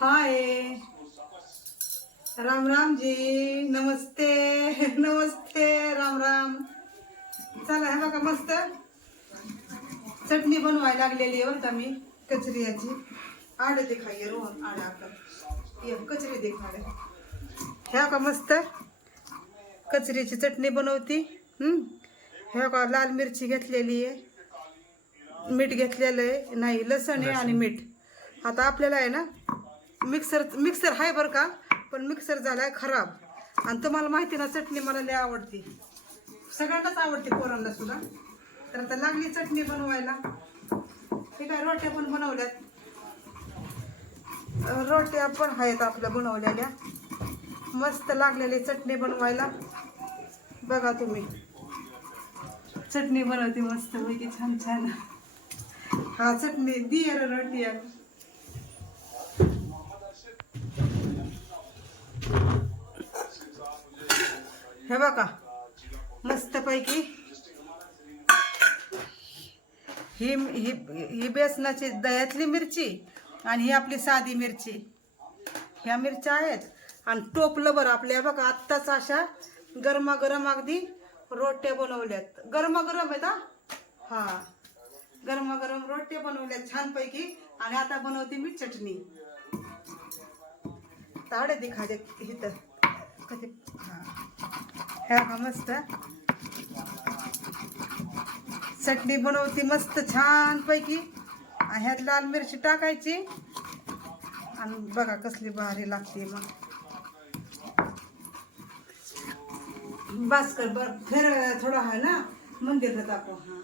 हाय. राम राम जी नमस्ते नमस्ते राम राम. चला हे बघा मस्त. चटणी बनवायला लागलेली आहे बरं का मी कचरियाची आडे देखाइए रोहन आडे आपण ये कचरी देखाडे ह्या का मस्त. कचरीची चटणी बनवती. हं? ह्या का लाल मिरची घेतलेली आहे. मीठ घेतलेलं आहे. नाही लसण आहे आणि मीठ. आता आपल्याला आहे ना मिक्सर मिक्सर आहे बरं का? पण मिक्सर झालाय खराब. आणि तुम्हाला माहिती ना चटणी मला लय आवडते. सगळ्यांनाच आवडते पोरांना सुद्धा. तर आता लागली चटणी बनवायला. हे काय रोट्या पण बनवल्यात. रोट्या पण आहेत आपल्या बनवलेल्या. मस्त लागलेली चटणी बनवायला. बघा तुम्ही. चटणी बनवते मस्त पैकी छान छान. हा चटणी दियर रोटी आहे हे बघा. मस्तपैकी ही ही ही बेसनाची दह्यातली मिरची आणि ही आपली साधी मिरची. ह्या मिरच्या आहेत. आणि टोपलं बरं आपल्या बघा आत्ताच अशा गरमागरम अगदी रोट्या बनवल्यात. गरमागरम आहेत हा? गरमागरम रोट्या बनवल्यात छानपैकी. आणि आता बनवते मी चटणी. ताडे दिखा दे इथं. कधी हां. ह्या का मस्त. चटणी बनवती मस्त छान पैकी. ह्यात लाल मिरची टाकायची. आणि बघा कसली भारी लागते मग. बस कर बर. फिर थोडं आहे ना? मंदिरात दाखव. हा.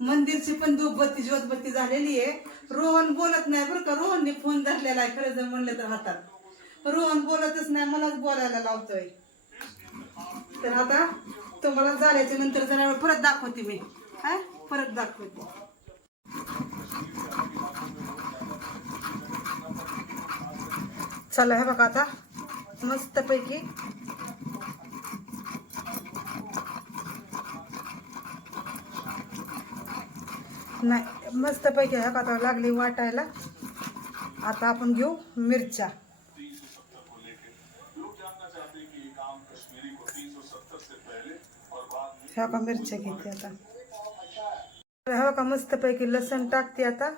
मंदिरची पण धूपबत्ती ज्योतबत्ती झालेली आहे. रोहन बोलत नाही बरं का. रोहनने फोन धरलेला आहे. खरं जर म्हणलं तर हातात. रोहन बोलतच नाही मलाच बोलायला लावतोय. तर आता तुम्हाला झाल्याच्यानंतर जरा वेळ परत दाखवते मी. हा? परत दाखवते. चला हे बघा आता. मस्तपैकी. नाही मस्तपैकी ह्या आता लागली वाटायला. आता आपण घेऊ मिरच्या. ह्या का मिरच्या घेते आता. हा का मस्तपैकी लसण टाकते आता.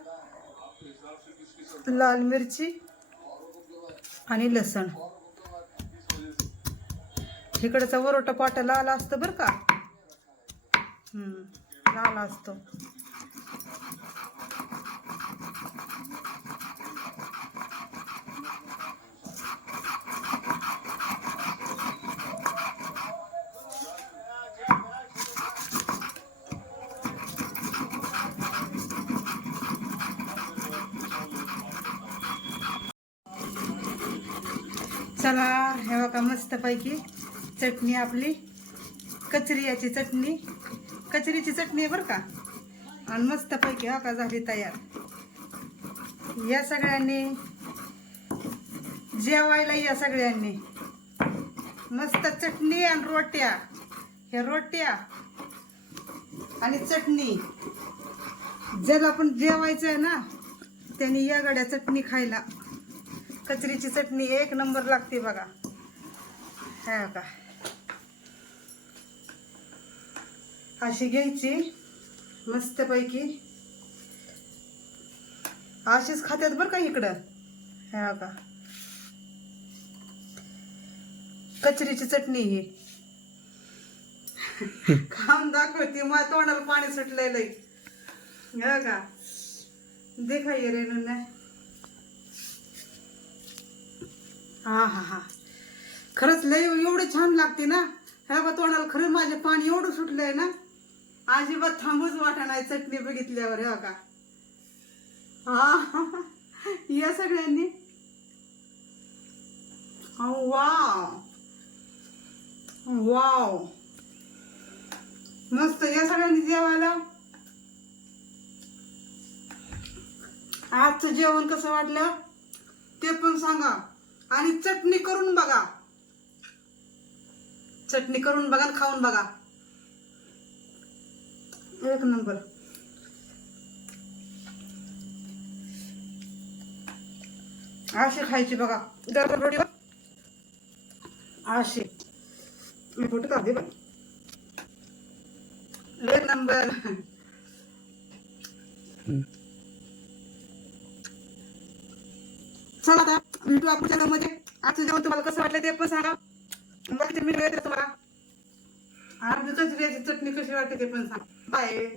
लाल मिरची आणि लसण. इकडचा वरोटा पाटा लाल असतं बरं का? लाल असतो. चला हे बघा मस्तपैकी चटणी आपली. कचरियाची चटणी. कचरीची चटणी आहे बरं का? आणि मस्तपैकी हा का झाली तयार. या सगळ्यांनी जेवायला या सगळ्यांनी. मस्त चटणी आणि रोट्या. ह्या रोट्या आणि चटणी. ज्याला पण जेवायचं आहे ना त्यांनी या गड्या चटणी खायला. कचरीची चटणी एक नंबर लागते बघा. हा का अशी घ्यायची मस्तपैकी. अशीच खात्यात बरं का इकडं. हा का कचरीची चटणी ही. काम दाखवते मग तोंडाला पाणी सुटलेलं लई. हा का देखाय रेणून हां हां हां. खरंच लय एवढं छान लागते ना? ह्या बा तोंडाला खरं माझे पाणी एवढं सुटलंय ना? अजिबात थांबूच वाटा नाही चटणी बघितल्यावर हे का हा या सगळ्यांनी. वाव. वाव. मस्त या सगळ्यांनी जेवायला. आजचं जेवण कसं वाटलं? ते पण सांगा. आणि चटणी करून बघा. चटणी करून बघा आणि खाऊन बघा. एक नंबर. अशी खायची बघा. गरम रोटीवर? अशी मी फोटो काढते बघ. एक नंबर. चला आता. भेटू आपण चॅनलमध्ये आजचं जेवण तुम्हाला कसं वाटलं ते पण सांगा. बाकीचे मी तुम्हाला. कचऱ्याची चटणी कशी वाटते ते पण सांगा. बाय.